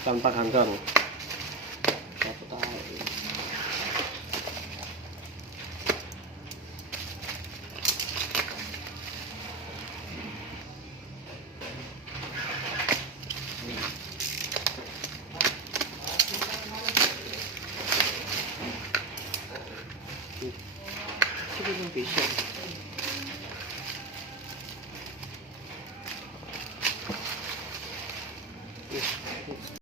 Tanpa hanggang. Dapat tayo. Sige yung piso. Yes.